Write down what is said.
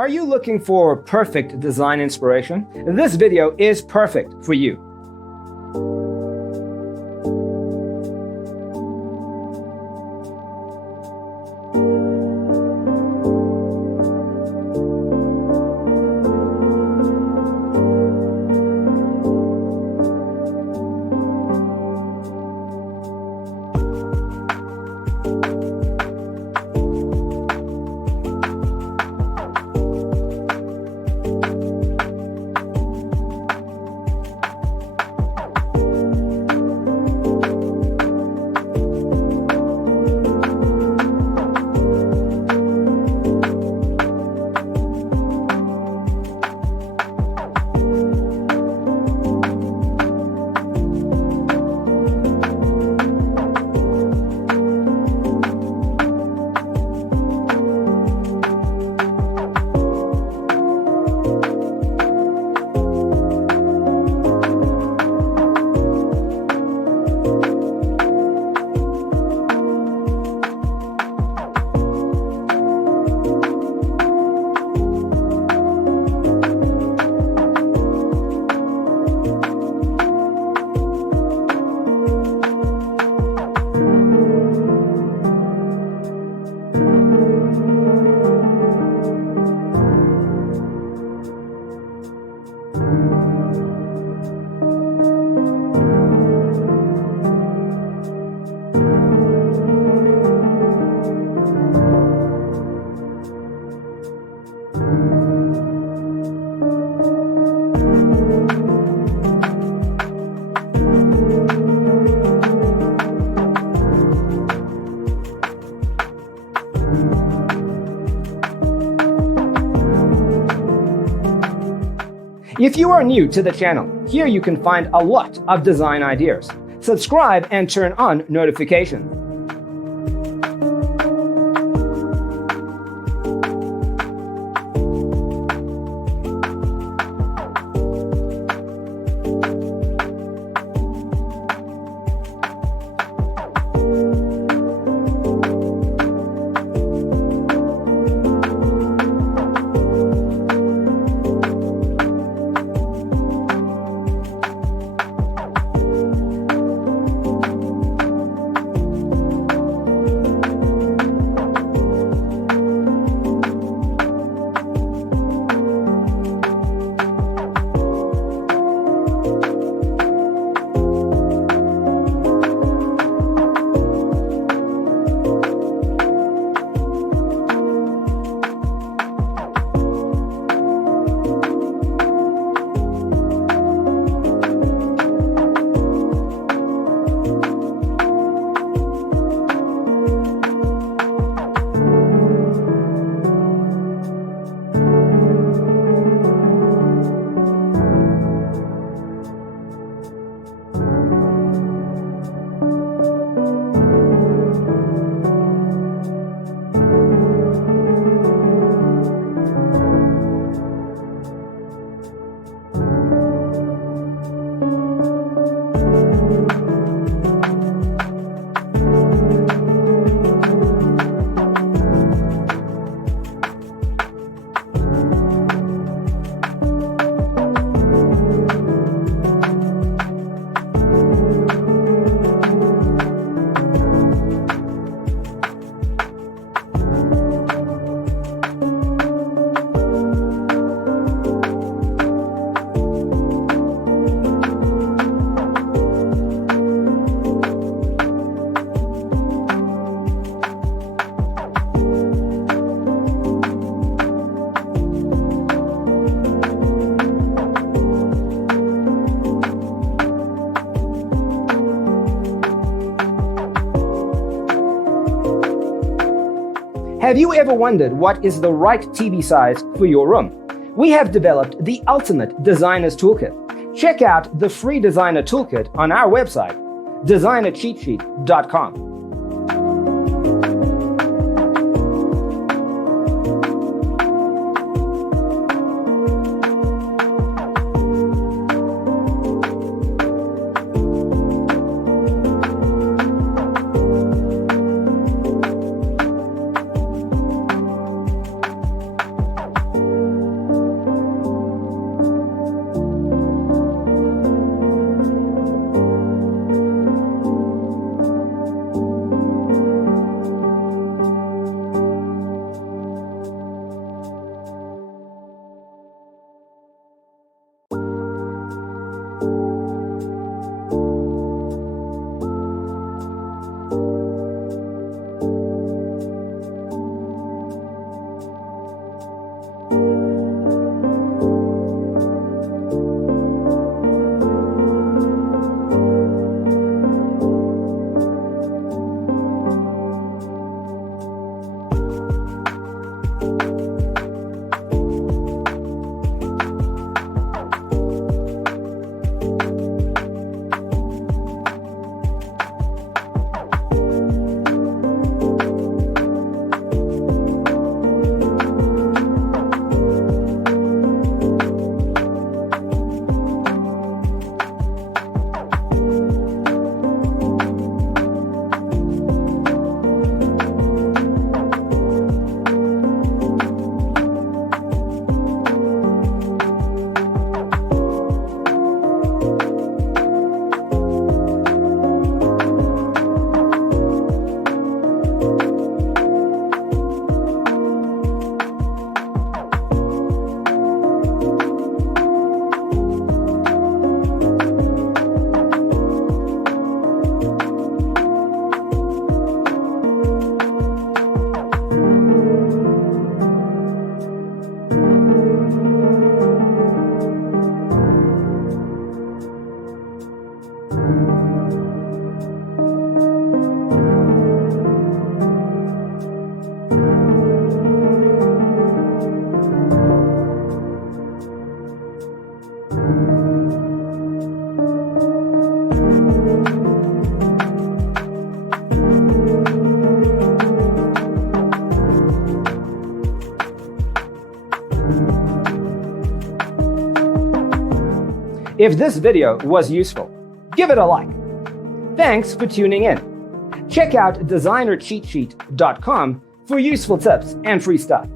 Are you looking for perfect design inspiration? This video is perfect for you. If you are new to the channel, here you can find a lot of design ideas. Subscribe and turn on notifications. Have you ever wondered what is the right TV size for your room? We have developed the ultimate designer's toolkit. Check out the free designer toolkit on our website, designercheatsheet.com. If this video was useful, give it a like. Thanks for tuning in. Check out designercheatsheet.com for useful tips and free stuff.